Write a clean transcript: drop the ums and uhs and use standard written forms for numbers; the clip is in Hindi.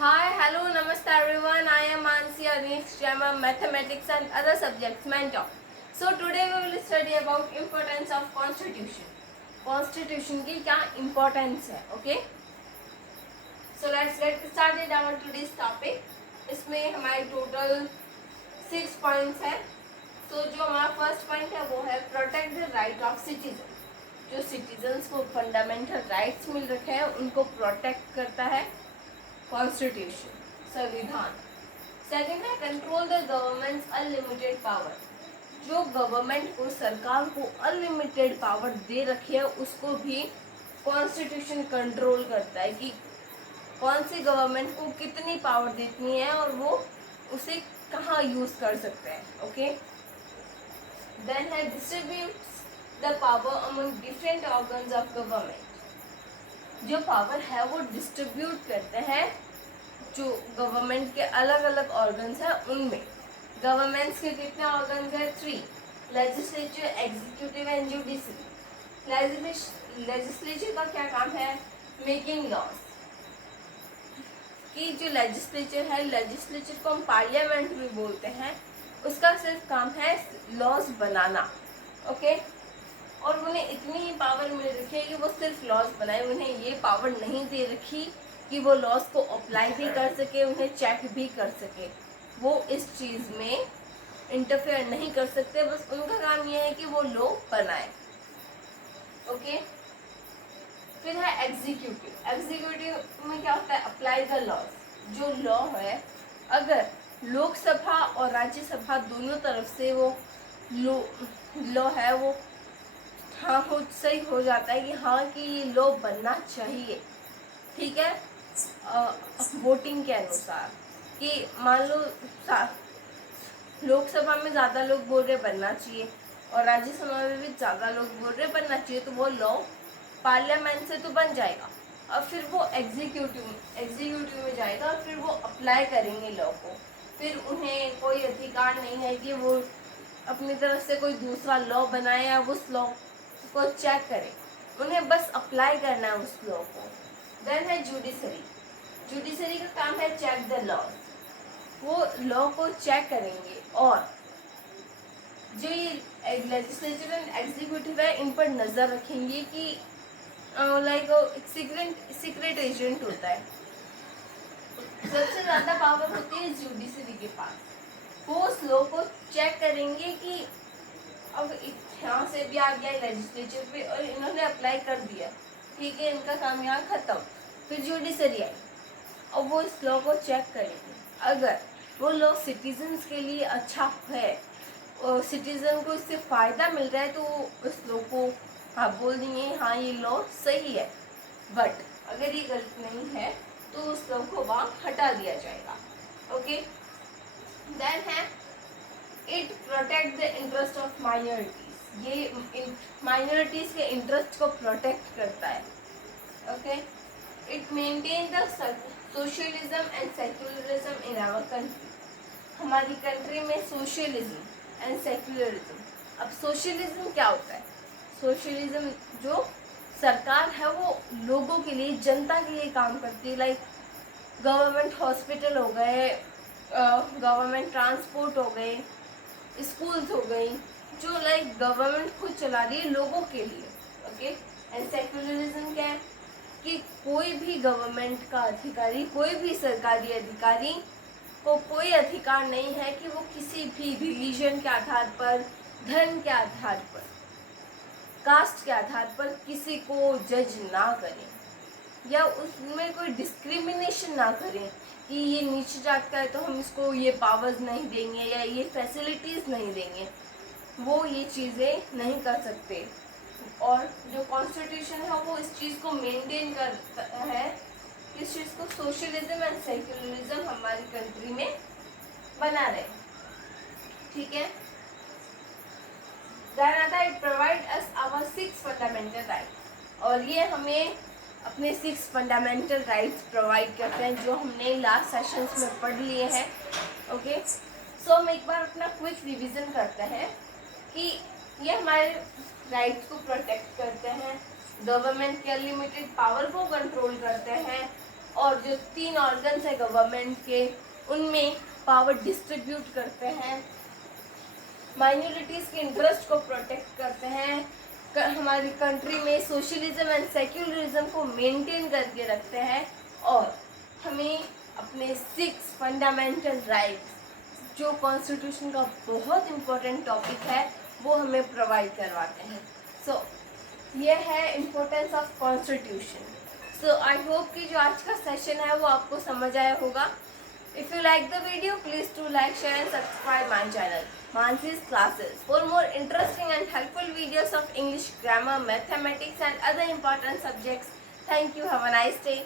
Hi, hello, namaste everyone. I am Mansi Anish Sharma, mathematics and other subjects mentor. So today we will study about importance of constitution. Constitution की क्या importance है, okay? So let's get started our today's topic. इसमें हमारे total 6 points है. So जो हमारा first point है वो है protect the right of citizen. जो citizens को fundamental rights मिल रखे हैं उनको protect करता है कॉन्स्टिट्यूशन संविधान. सेकंड है control the governments unlimited power. जो गवर्नमेंट को सरकार को अनलिमिटेड पावर दे रखी है उसको भी कॉन्स्टिट्यूशन कंट्रोल करता है कि कौन सी गवर्नमेंट को कितनी पावर देनी है और वो उसे कहाँ यूज कर सकते हैं. ओके. देन है distributes the power among different organs of government. जो पावर है वो डिस्ट्रीब्यूट करते हैं जो गवर्नमेंट के अलग अलग ऑर्गन्स हैं उनमें. गवर्नमेंट्स के कितने ऑर्गन्स हैं? 3. Legislature, executive and judiciary. Legislature का क्या काम है? Making laws. कि जो लेजिस्लेचर है, लेजिस्लेचर को हम पार्लियामेंट भी बोलते हैं, उसका सिर्फ काम है लॉज बनाना. ओके. और उन्हें इतनी ही पावर मिल रखी है कि वो सिर्फ लॉज बनाए. उन्हें ये पावर नहीं दे रखी कि वो लॉज को अप्लाई भी कर सके, उन्हें चेक भी कर सके. वो इस चीज़ में इंटरफेयर नहीं कर सकते. बस उनका काम ये है कि वो लॉ बनाए. ओके. फिर है एग्जीक्यूटिव. एग्जीक्यूटिव में क्या होता है? Apply the laws. जो लॉ है, अगर लोकसभा और राज्यसभा दोनों तरफ से वो लॉ है वो हाँ हो सही हो जाता है कि हाँ कि ये लॉ बनना चाहिए. ठीक है. वोटिंग के अनुसार कि मान लो लोकसभा में ज़्यादा लोग बोल रहे बनना चाहिए और राज्यसभा में भी ज़्यादा लोग बोल रहे बनना चाहिए, तो वो लॉ पार्लियामेंट से तो बन जाएगा और फिर वो एग्जीक्यूटिव में जाएगा और फिर वो अप्लाई करेंगे लॉ को. फिर उन्हें कोई अधिकार नहीं है कि वो अपनी तरफ से कोई दूसरा लॉ बनाए या उस लॉ को चेक करे. उन्हें बस अप्लाई करना है उस लॉ को. देन है जुडिशरी. जुडिशरी का काम है चेक द लॉ. वो लॉ को चेक करेंगे और जो ये लेजिस्लेचर एंड एग्जीक्यूटिव है इन पर नज़र रखेंगे कि लाइक सीक्रेट एजेंट होता है. सबसे ज़्यादा पावर होती है जुडिशरी के पास. वो उस लॉ को चेक करेंगे कि अब यहाँ से भी आ गया लेजिस्लेचर पे और इन्होंने अप्लाई कर दिया, ठीक है, इनका काम यहाँ खत्म. फिर जुडिशरी आई और वो इस लॉ को चेक करेंगे. अगर वो लॉ सिटीजन्स के लिए अच्छा है और सिटीजन को इससे फ़ायदा मिल रहा है तो उस लॉ को आप बोल देंगे हाँ ये लॉ सही है. बट अगर ये गलत नहीं है तो उस लॉ को वहाँ हटा दिया जाएगा. ओके. देन है it protect the interest of minorities. ये माइनॉरिटीज के इंटरेस्ट को प्रोटेक्ट करता है. Okay. It maintain the socialism and secularism in our country. हमारी कंट्री में सोशलिज्म एंड सेक्युलरिज्म. अब सोशलिज्म क्या होता है? सोशलिज्म जो सरकार है वो लोगों के लिए, जनता के लिए काम करती है. लाइक गवर्नमेंट हॉस्पिटल हो गए, गवर्नमेंट ट्रांसपोर्ट हो गए, स्कूल्स हो गई, जो लाइक गवर्नमेंट खुद चला रही है लोगों के लिए. ओके. एंड सेक्युलरिज्म क्या है? कि कोई भी गवर्नमेंट का अधिकारी, कोई भी सरकारी अधिकारी को कोई अधिकार नहीं है कि वो किसी भी रिलीजन के आधार पर, धर्म के आधार पर, कास्ट के आधार पर किसी को जज ना करें या उसमें कोई डिस्क्रिमिनेशन ना करें कि ये नीचे जात का है तो हम इसको ये पावर्स नहीं देंगे या ये फैसिलिटीज़ नहीं देंगे. वो ये चीज़ें नहीं कर सकते. और जो कॉन्स्टिट्यूशन है वो इस चीज़ को मेंटेन करता है, इस चीज़ को सोशलिज्म एंड सेक्युलरिज्म हमारी कंट्री में बना रहे. ठीक है. देन आता है it provide us our 6 fundamental right. और ये हमें अपने 6 फंडामेंटल राइट्स प्रोवाइड करते हैं जो हमने लास्ट सेशंस में पढ़ लिए हैं. ओके. सो हम एक बार अपना क्विक रिवीजन करते हैं कि ये हमारे राइट्स को प्रोटेक्ट करते हैं, गवर्नमेंट के अनलिमिटेड पावर को कंट्रोल करते हैं और जो 3 ऑर्गन्स है गवर्नमेंट के, उनमें पावर डिस्ट्रीब्यूट करते हैं, माइनॉरिटीज़ के इंटरेस्ट को प्रोटेक्ट करते हैं, हमारी कंट्री में सोशलिज्म एंड सेक्युलरिज्म को मेंटेन करके रखते हैं, और हमें अपने 6 फंडामेंटल राइट्स जो कॉन्स्टिट्यूशन का बहुत इम्पोर्टेंट टॉपिक है वो हमें प्रोवाइड करवाते हैं। सो ये है importance of constitution. So I hope कि जो आज का सेशन है वो आपको समझ आया होगा। If you like the video, please do like, share and subscribe my channel, Mansi's Classes, for more interesting and helpful videos of English grammar, mathematics and other important subjects. Thank you. Have a nice day.